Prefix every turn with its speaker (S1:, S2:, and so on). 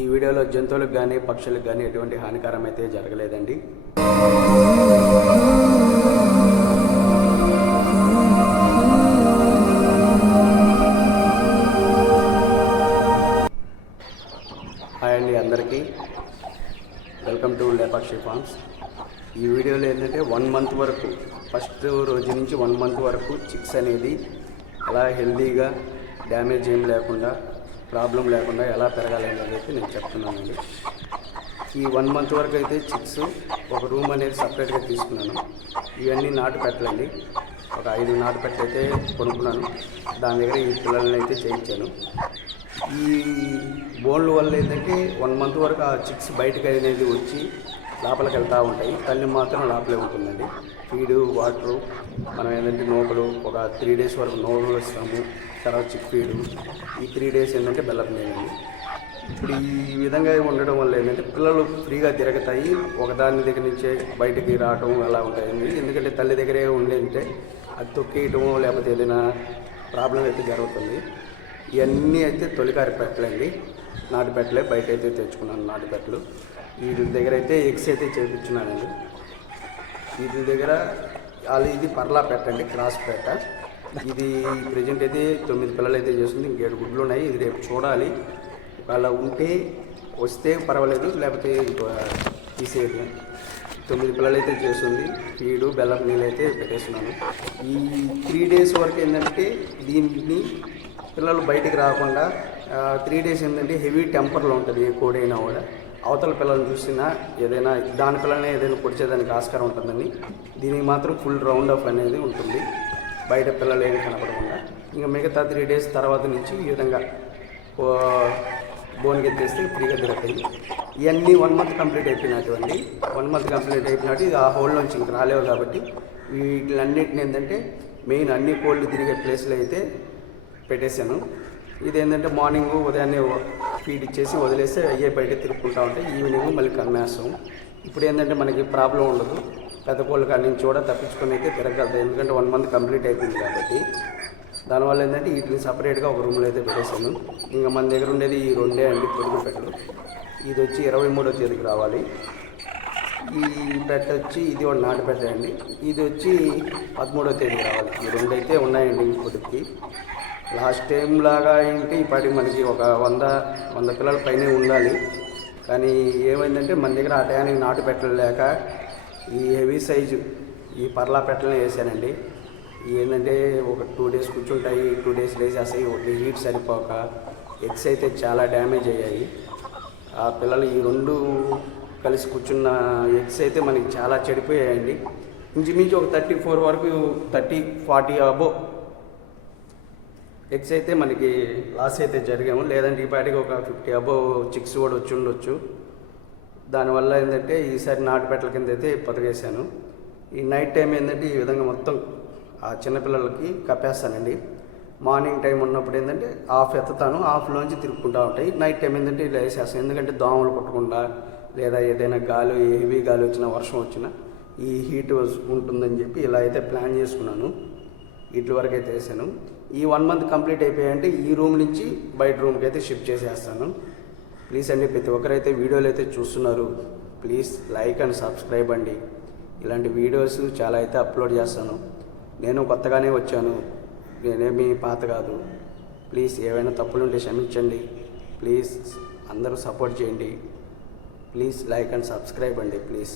S1: ఈ వీడియోలో జంతువులకు కానీ పక్షులకు కానీ ఎటువంటి హానికరం అయితే జరగలేదండి. హాయ్ అండి అందరికీ. Welcome to Lepakshi farms. ఈ వీడియోలో ఏంటంటే వన్ మంత్ వరకు ఫస్ట్ రోజు నుంచి వన్ మంత్ వరకు చిక్స్ అనేది అలా హెల్తీగా డ్యామేజ్ ఏం లేకుండా ప్రాబ్లం లేకుండా ఎలా పెరగాలని అనేది అయితే నేను చెప్తున్నానండి ఈ వన్ మంత్ వరకు అయితే చిక్స్ ఒక రూమ్ అనేది సపరేట్గా తీసుకున్నాను. ఇవన్నీ నాటు పెట్టలండి. ఒక ఐదు నాటు పెట్టయితే కొనుక్కున్నాను. దాని దగ్గర ఈ పిల్లల్ని అయితే చేయించాను. ఈ బోన్ల వల్ల ఏంటంటే వన్ మంత్ వరకు ఆ చిక్స్ బయటకు అనేది వచ్చి లోపలికి వెళ్తూ ఉంటాయి. తల్లి మాత్రం లోపలే ఉంటుందండి. ఫీడు వాటరు మనం ఏంటంటే నోకలు ఒక త్రీ డేస్ వరకు నోకలు ఇస్తాము తర్వాత చిక్ ఫీడు. ఈ త్రీ డేస్ ఏంటంటే బెల్లం లేదండి ఇప్పుడు ఈ విధంగా ఉండడం వల్ల ఏంటంటే పిల్లలు ఫ్రీగా తిరగతాయి. ఒకదాని దగ్గర నుంచే బయటికి రావటం అలా ఉంటాయండి. ఎందుకంటే తల్లి దగ్గరే ఉండింటే అది తొక్కేయటము లేకపోతే ఏదైనా ప్రాబ్లం అయితే జరుగుతుంది. ఇవన్నీ అయితే తొలికారి పెట్టలండి నాటు పెట్టలే బయట అయితే తెచ్చుకున్నాను నాటు పెట్టలు వీటి దగ్గర అయితే ఎగ్స్ అయితే చేపించున్నానండి వీటి దగ్గర వాళ్ళు ఇది పర్లా పెట్టండి క్రాస్ పెట్ట ఇది ప్రజెంట్ అయితే తొమ్మిది పిల్లలు అయితే చేస్తుంది ఇంకేడు గుడ్లు ఉన్నాయి. ఇది రేపు చూడాలి. ఒకవేళ ఉంటే వస్తే పర్వాలేదు లేకపోతే ఇంకో తొమ్మిది పిల్లలు అయితే చేస్తుంది ఫీడు బెల్లం నీళ్ళు అయితే పెట్టేస్తున్నాను. ఈ త్రీ డేస్ వరకు ఏంటంటే దీన్ని పిల్లలు బయటికి రాకుండా త్రీ డేస్ ఏంటంటే హెవీ టెంపర్లో ఉంటుంది ఏ కోడైనా కూడా. అవతల పిల్లల్ని చూసినా ఏదైనా దాని పిల్లల్ని ఏదైనా పొడిచేదానికి ఆస్కారం ఉంటుందని. దీనికి మాత్రం ఫుల్ రౌండ్ అప్ అనేది ఉంటుంది. బయట పిల్లలు ఏమి కనపడకుండా. ఇంకా మిగతా త్రీ డేస్ తర్వాత నుంచి ఈ విధంగా బోన్కి ఎత్తేస్తే ఫ్రీగా దొరుకుతాయి. ఇవన్నీ వన్ మంత్ కంప్లీట్ అయిపోయినటువంటి వన్ మంత్ కంప్లీట్ అయిపోయినట్టు ఇది ఆ హోల్ నుంచి ఇంక రాలేవు కాబట్టి వీటిలన్నిటిని ఏంటంటే మెయిన్ అన్ని కోళ్ళు తిరిగే ప్లేస్లో అయితే పెట్టేశాను. ఇది ఏంటంటే మార్నింగ్ ఉదయాన్నే ఫీడ్ ఇచ్చేసి వదిలేస్తే అయ్యే బయట తిరుక్కుంటా ఉంటాయి ఈవినింగ్ మళ్ళీ కమ్మేస్తాం ఇప్పుడు ఏంటంటే మనకి ప్రాబ్లం ఉండదు. పెద్ద కోళ్ళు కాడి నుంచి కూడా తప్పించుకొని అయితే తిరగలదు ఎందుకంటే వన్ మంత్ కంప్లీట్ అయిపోయింది కాబట్టి. దానివల్ల ఏంటంటే వీటిని సపరేట్గా ఒక రూమ్లో అయితే పెట్టేశాను. ఇంకా మన దగ్గర ఉండేది ఈ రెండే అండి పొరుగు పెట్టలు. ఇది వచ్చి ఇరవై మూడో తేదీకి రావాలి. ఈ పెట్ట వచ్చి ఇది ఒక నాటు పెట్ట అండి. ఇది వచ్చి పదమూడో తేదీకి రావాలి. ఈ రెండైతే ఉన్నాయండి ఇంకొకటికి లాస్ట్ టైం లాగా ఏంటి? ఇప్పటి మనకి ఒక వంద వంద పిల్లల పైనే ఉండాలి. కానీ ఏమైందంటే మన దగ్గర ఆ టయానికి నాటు పెట్టలేక ఈ హెవీ సైజు ఈ పర్లా పెట్టలనే వేసానండి. ఏంటంటే ఒక టూ డేస్ కూర్చుంటాయి టూ డేస్ వేసేస్తాయి ఒకటి హీట్ సరిపోక ఎగ్స్ అయితే చాలా డ్యామేజ్ అయ్యాయి. ఆ పిల్లలు ఈ రెండు కలిసి కూర్చున్న ఎగ్స్ అయితే మనకి చాలా చెడిపోయాయండి. ఇంచుమించు ఒక థర్టీ ఫోర్ వరకు థర్టీ ఫార్టీ అబో ఎగ్స్ అయితే మనకి లాస్ అయితే జరిగాము. లేదంటే ఈ పాటికి ఒక ఫిఫ్టీ అబోవ్ చిక్స్ కూడా వచ్చి ఉండొచ్చు. దానివల్ల ఏంటంటే ఈసారి నాటు పెట్టల కింద అయితే పొదగేశాను ఈ నైట్ టైం ఏంటంటే ఈ విధంగా మొత్తం ఆ చిన్నపిల్లలకి కప్పేస్తానండి. మార్నింగ్ టైం ఉన్నప్పుడు ఏంటంటే ఆఫ్ ఎత్తుతాను ఆఫ్లోంచి తిరుక్కుంటూ ఉంటాయి. నైట్ టైం ఏంటంటే ఇలా వేసేస్తాను. ఎందుకంటే దోమలు కొట్టకుండా లేదా ఏదైనా గాలి హెవీ గాలి వచ్చినా వర్షం వచ్చినా ఈ హీట్ ఉంటుందని చెప్పి ఇలా అయితే ప్లాన్ చేసుకున్నాను. ఇట్ల వరకు అయితే వేసాను. ఈ వన్ మంత్ కంప్లీట్ అయిపోయాయంటే ఈ రూమ్ నుంచి బయట రూమ్కి అయితే షిఫ్ట్ చేసేస్తాను. ప్లీజ్ అండి ప్రతి ఒక్కరైతే వీడియోలు అయితే చూస్తున్నారు ప్లీజ్ లైక్ అండ్ సబ్స్క్రైబ్ అండి. ఇలాంటి వీడియోస్ చాలా అయితే అప్లోడ్ చేస్తాను. నేను కొత్తగానే వచ్చాను నేనేమి పాత కాదు. ప్లీజ్ ఏవైనా తప్పులుంటే క్షమించండి ప్లీజ్ అందరూ సపోర్ట్ చేయండి. ప్లీజ్ లైక్ అండ్ సబ్స్క్రైబ్ అండి ప్లీజ్.